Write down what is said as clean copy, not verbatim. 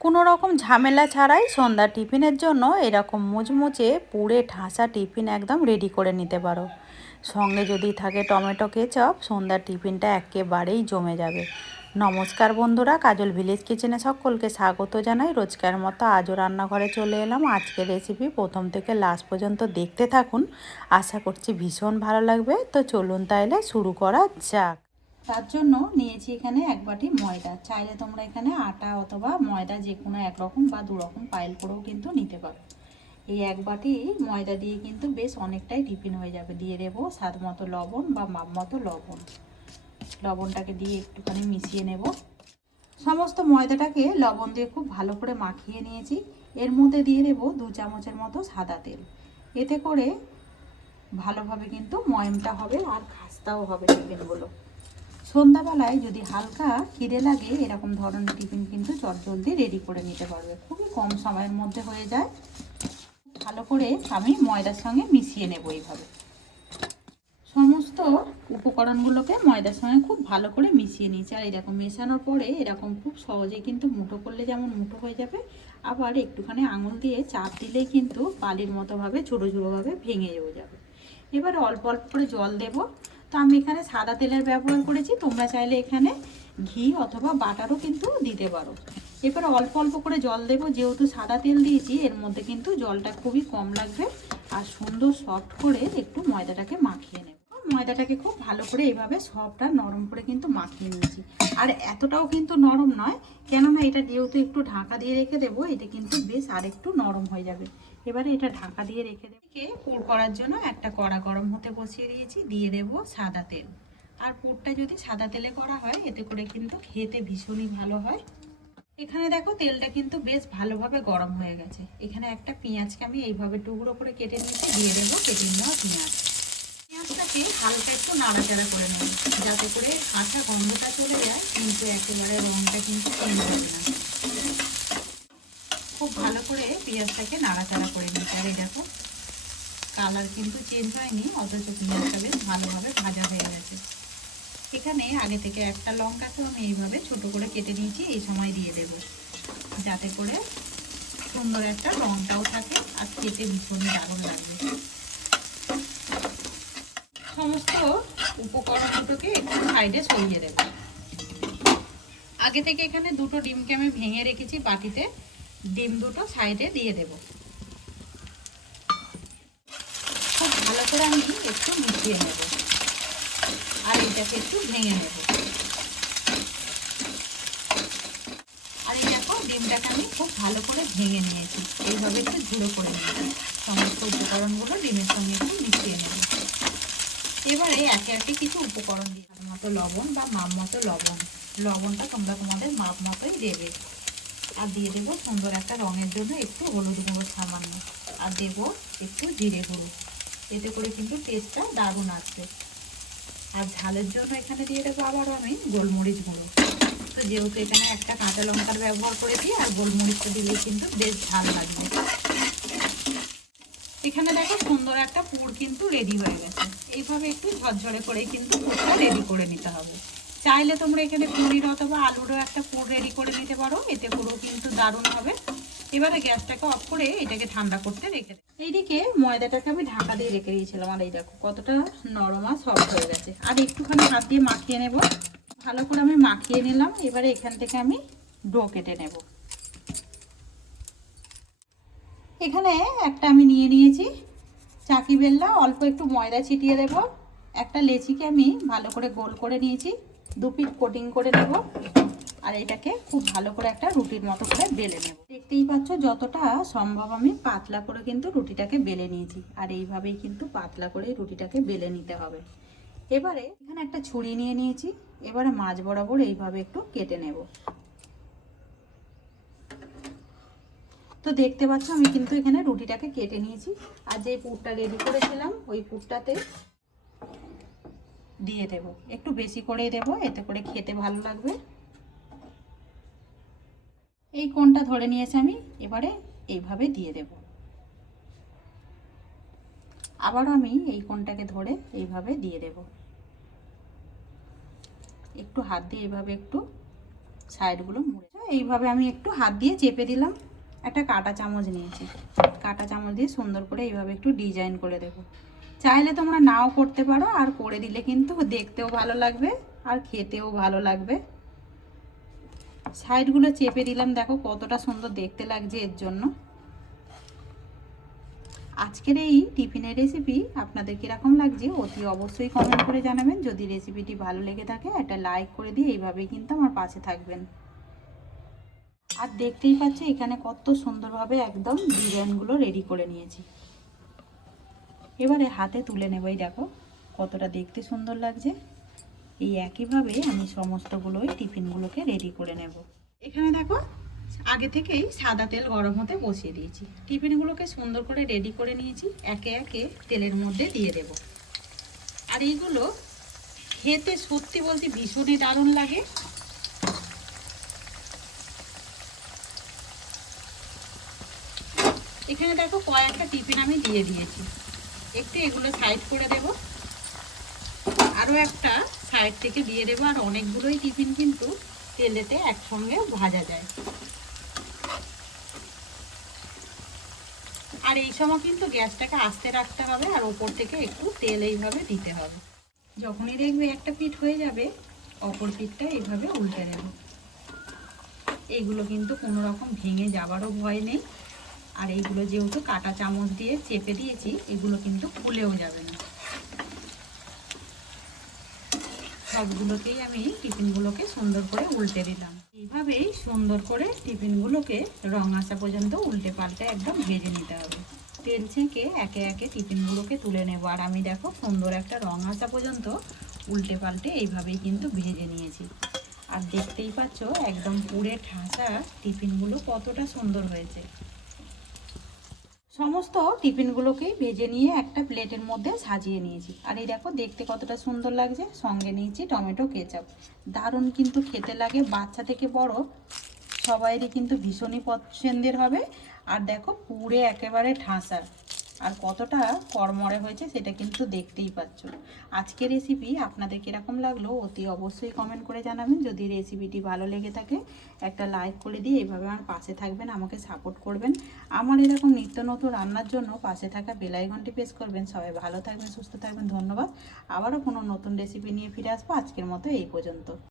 কোনো রকম ঝামেলা ছাড়াই সন্ধ্যার টিফিনের জন্য এরকম মুচমুচে পুড়ে ঠাসা টিফিন একদম রেডি করে নিতে পারো। সঙ্গে যদি থাকে টমেটো কেচাপ, সন্ধ্যার টিফিনটা একেবারেই জমে যাবে। নমস্কার বন্ধুরা, কাজল ভিলেজ কিচেনে সকলকে স্বাগত জানাই। রোজকার মতো আজও রান্নাঘরে চলে এলাম। আজকের রেসিপি প্রথম থেকে লাস্ট পর্যন্ত দেখতে থাকুন, আশা করছি ভীষণ ভালো লাগবে। তো চলুন তাইলে শুরু করা যাক। তার জন্য নিয়েছি এখানে 1 বাটি ময়দা। চাইলে তোমরা এখানে আটা অথবা ময়দা যে কোনো একরকম বা দুরকম পাইল করেও কিন্তু নিতে পারো। এই 1 বাটি ময়দা দিয়ে কিন্তু বেশ অনেকটাই টিফিন হয়ে যাবে। দিয়ে দেবো স্বাদ মতো লবণ বা মাপ মতো লবণ। লবণটাকে দিয়ে একটুখানি মিশিয়ে নেব। সমস্ত ময়দাটাকে লবণ দিয়ে খুব ভালো করে মাখিয়ে নিয়েছি। এর মধ্যে দিয়ে দেবো 2 চামচের মতো সাদা তেল। এতে করে ভালোভাবে কিন্তু ময়মটা হবে আর খাস্তাও হবে টিফিনগুলো। সন্ধ্যাবেলায় যদি হালকা খিদে লাগে, এরকম ধরনের টিফিন কিন্তু চটজলদি রেডি করে নিতে পারবে। খুবই কম সময়ের মধ্যে হয়ে যায়। ভালো করে আমি ময়দার সঙ্গে মিশিয়ে নেব। এইভাবে সমস্ত উপকরণগুলোকে ময়দার সঙ্গে খুব ভালো করে মিশিয়ে নিয়েছি। আর এরকম মেশানোর পরে এরকম খুব সহজেই কিন্তু মুঠো করলে যেমন মুঠো হয়ে যাবে, আবার একটুখানি আঙুল দিয়ে চাপ দিলেই কিন্তু বালির মতোভাবে ছোটো ছোটোভাবে ভেঙে যাবে। এবার অল্প অল্প করে জল দেব। তো আমি এখানে সাদা তেলের ব্যবহার করেছি, তোমরা চাইলে এখানে ঘি অথবা বাটারও কিন্তু দিতে পারো। এবার অল্প অল্প করে জল দেব। যেহেতু সাদা তেল দিয়েছি, এর মধ্যে কিন্তু জলটা খুবই কম লাগবে। আর সুন্দর সফট করে একটু ময়দাটাকে মাখিয়ে নেব। ময়দাটাকে খুব ভালো করে এইভাবে সফট আর নরম করে কিন্তু মাখিয়ে নিয়েছি। আর এতটাও কিন্তু নরম নয়, কেননা এটা যেহেতু একটু ঢাকা দিয়ে রেখে দেবো, এটা কিন্তু বেশ আর একটু নরম হয়ে যাবে। এবারে এটা ঢাকা দিয়ে রেখে দেবো। পুর করার জন্য একটা কড়া গরম হতে বসিয়ে দিয়েছি। দিয়ে দেবো সাদা তেল। আর পুরটা যদি সাদা তেলে করা হয়, এতে করে কিন্তু খেতে ভীষণই ভালো হয়। এখানে দেখো তেলটা কিন্তু বেশ ভালোভাবে গরম হয়ে গেছে। এখানে একটা পেঁয়াজকে আমি এইভাবে টুকরো করে কেটে নিয়েছি। দিয়ে দেবো কেটে নেওয়া পেঁয়াজ। পেঁয়াজটাকে হালকা একটু নাড়াচাড়া করে নেব, যাতে করে কাঁচা গন্ধটা চলে যায়, কিন্তু একেবারে রঙটা কিন্তু চেঞ্জ হবে না। খুব ভালো করে পেঁয়াজটাকে নাড়াচাড়া করে নিচ্ছি। আর এই দেখো কালার কিন্তু চেঞ্জ হয়নি, অথচ পেঁয়াজটা বেশ ভালোভাবে ভাজা হয়ে গেছে। এখানে আগে থেকে একটা লঙ্কাকেও আমি এইভাবে ছোট করে কেটে নিয়েছি। এই সময় দিয়ে দেব, যাতে করে সুন্দর একটা রঙটাও থাকে আর খেতে ভীষণই দারুণ লাগবে। সমস্ত উপকরণগুলোকে একটু সাইডে সরিয়ে দেব। আগে থেকে এখানে 2টো ডিমকে আমি ভেঙে রেখেছি বাটিতে। ডিম 2টো সাইডে দিয়ে দেব। খুব ভালো করে আমি একটু মিশিয়ে নেব আর এটাকে একটু ভেঙে নেব। আর এই দেখো ডিমটাকে আমি খুব ভালো করে ভেঙে নিয়েছি। এইভাবে একটু ঝুড়ো করে নিয়েছি। সমস্ত উপকরণগুলো ডিমের সঙ্গে একটু মিশিয়ে নেব। এবারে একে একে কিছু উপকরণ দিয়ে স্বাদ মতো লবণ বা মাপ মতো লবণ। লবণটা তোমরা তোমাদের মাপ মতোই দেবে। আর দিয়ে দেবো সুন্দর একটা রঙের জন্য একটু হলুদ গুঁড়ো সামান্য। আর দেবো একটু জিরে গুঁড়ো। এতে করে কিন্তু টেস্টটা দারুণ আসবে। আর ঝালের জন্য এখানে দিয়ে দেবো আবারও আমি গোলমরিচ গুঁড়ো। তো যেহেতু এখানে একটা কাঁচা লঙ্কার ব্যবহার করেছি, আর গোলমরিচটা দিলে কিন্তু বেশ ঝাল লাগবে। এখানে দেখো সুন্দর একটা পুর কিন্তু রেডি হয়ে গেছে। এইভাবে একটু ঝরঝরে করে কিন্তু পুরটা রেডি করে নিতে হবে। চাইলে তোমরা এখানে পনির অথবা আলুরও একটা পুর রেডি করে নিতে পারো, এতে করেও কিন্তু দারুণ হবে। এবারে গ্যাসটাকে অফ করে এটাকে ঠান্ডা করতে রেখে দেব। এইদিকে ময়দাটাকে আমি ঢাকা দিয়ে রেখে দিয়েছিলাম। আর এই দেখো কতটা নরম আর সফট হয়ে গেছে। আর একটুখানি হাত দিয়ে মাখিয়ে নেব। ভালো করে আমি মাখিয়ে নিলাম। এবারে এখান থেকে আমি ডো কেটে নেব। এখানে একটা আমি নিয়ে নিয়েছি চাকি বেলনা। অল্প একটু ময়দা ছিটিয়ে দেব। একটা লেচিকে আমি ভালো করে গোল করে নিয়েছি। 2 পিঠ কোটিং করে নেব। আর এটাকে খুব ভালো করে একটা রুটির মতো করে বেলে নেব। দেখতেই পাচ্ছ যতটা সম্ভব আমি পাতলা করে কিন্তু রুটিটাকে বেলে নিয়েছি। আর এইভাবেই কিন্তু পাতলা করে রুটিটাকে বেলে নিতে হবে। এবারে এখানে একটা ছুরি নিয়ে নিয়েছি। এবারে মাঝ বরাবর এইভাবে একটু কেটে নেব। তো দেখতে পাচ্ছ আমি কিন্তু এখানে রুটিটাকে কেটে নিয়েছি। আর যে পুরটা রেডি করেছিলাম, ওই পুরটাতে দিয়ে দেব। একটু বেশি করেই দেব, এতে করে খেতে ভালো লাগবে। এই কোণটা ধরে নিয়েছি আমি। এবারে এইভাবে দিয়ে দেব। আবারও আমি এই কোণটাকে ধরে এইভাবে দিয়ে দেব। একটু হাত দিয়ে এইভাবে একটু সাইডগুলো মুড়ে এইভাবে আমি একটু হাত দিয়ে চেপে দিলাম। একটা কাঁটা চামচ নিয়েছি, কাঁটা চামচ দিয়ে সুন্দর করে এইভাবে একটু ডিজাইন করে দেব। চাইলে তোমরা নাও করতে পারো, আর করে দিলে কিন্তু দেখতেও ভালো লাগবে আর খেতেও ভালো লাগবে। সাইডগুলো চেপে দিলাম, দেখো কতটা সুন্দর দেখতে লাগছে। এর জন্য আজকের এই টিফিনের রেসিপি আপনাদের কীরকম লাগছে অতি অবশ্যই কমেন্ট করে জানাবেন। যদি রেসিপিটি ভালো লেগে থাকে একটা লাইক করে দিয়ে এইভাবেই কিন্তু আমার পাশে থাকবেন। আর দেখতেই পাচ্ছি এখানে কত সুন্দরভাবে একদম ডিজাইনগুলো রেডি করে নিয়েছি। এবারে হাতে তুলে নেবই, দেখো কতটা দেখতে সুন্দর লাগছে। এই একইভাবে আমি সমস্তগুলোই টিফিনগুলোকে রেডি করে নেব। এখানে দেখো আগে থেকেই সাদা তেল গরম হতে বসিয়ে দিয়েছি। টিফিনগুলোকে সুন্দর করে রেডি করে নিয়েছি, একে একে তেলের মধ্যে দিয়ে দেব। আর এইগুলো খেতে সত্যি বলতে ভীষণই দারুণ লাগে। এখানে দেখো কয়েকটা টিফিন আমি দিয়ে দিয়েছি। একটু এগুলো সাইড করে দেব, আরও একটা সাইড থেকে দিয়ে দেবো। আর অনেকগুলোই টিফিন কিন্তু তেলেতে একসঙ্গে ভাজা যায়। আর এই সময় কিন্তু গ্যাসটাকে আস্তে রাখতে হবে, আর ওপর থেকে একটু তেল এইভাবে দিতে হবে। যখনই দেখবে একটা পিঠ হয়ে যাবে, অপর পিঠটা এইভাবে উল্টে দেব। এইগুলো কিন্তু কোনো রকম ভেঙে যাবারও ভয় নেই। আর এইগুলো যেহেতু কাঁটা চামচ দিয়ে চেপে দিয়েছি, এগুলো কিন্তু খুলেও যাবে না। সবগুলোকেই আমি টিফিনগুলোকে সুন্দর করে উল্টে দিলাম। এইভাবেই সুন্দর করে টিফিনগুলোকে রং আসা পর্যন্ত উল্টে পাল্টে একদম ভেজে নিতে হবে। তেল ছেঁকে একে একে টিফিনগুলোকে তুলে নেব। আর আমি দেখো সুন্দর একটা রং আসা পর্যন্ত উল্টে পাল্টে এইভাবেই কিন্তু ভেজে নিয়েছি। আর দেখতেই পাচ্ছ একদম পুরে ঠাসা টিফিনগুলো কতটা সুন্দর হয়েছে। সমস্ত টিফিনগুলোকেই ভেজে নিয়ে একটা প্লেটের মধ্যে সাজিয়ে নিয়েছি। আর এই দেখো দেখতে কতটা সুন্দর লাগছে। সঙ্গে নিয়েছি টমেটো কেচাপ। দারুণ কিন্তু খেতে লাগে, বাচ্চা থেকে বড় সবাইরই কিন্তু ভীষণই পছন্দের হবে। আর দেখো পুরে একেবারে ঠাসা, আর কতটা কড়মড়ে হয়েছে সেটা কিন্তু দেখতেই পাচ্ছ। আজকের রেসিপি আপনাদের কীরকম লাগলো অতি অবশ্যই কমেন্ট করে জানাবেন। যদি রেসিপিটি ভালো লেগে থাকে একটা লাইক করে দিয়ে এইভাবে আমার পাশে থাকবেন, আমাকে সাপোর্ট করবেন। আমার এরকম নিত্য নতুন রান্নার জন্য পাশে থাকা বেল আইকনটি প্রেস করবেন। সবাই ভালো থাকবেন, সুস্থ থাকবেন। ধন্যবাদ। আবারও কোনো নতুন রেসিপি নিয়ে ফিরে আসবো। আজকের মতো এই পর্যন্ত।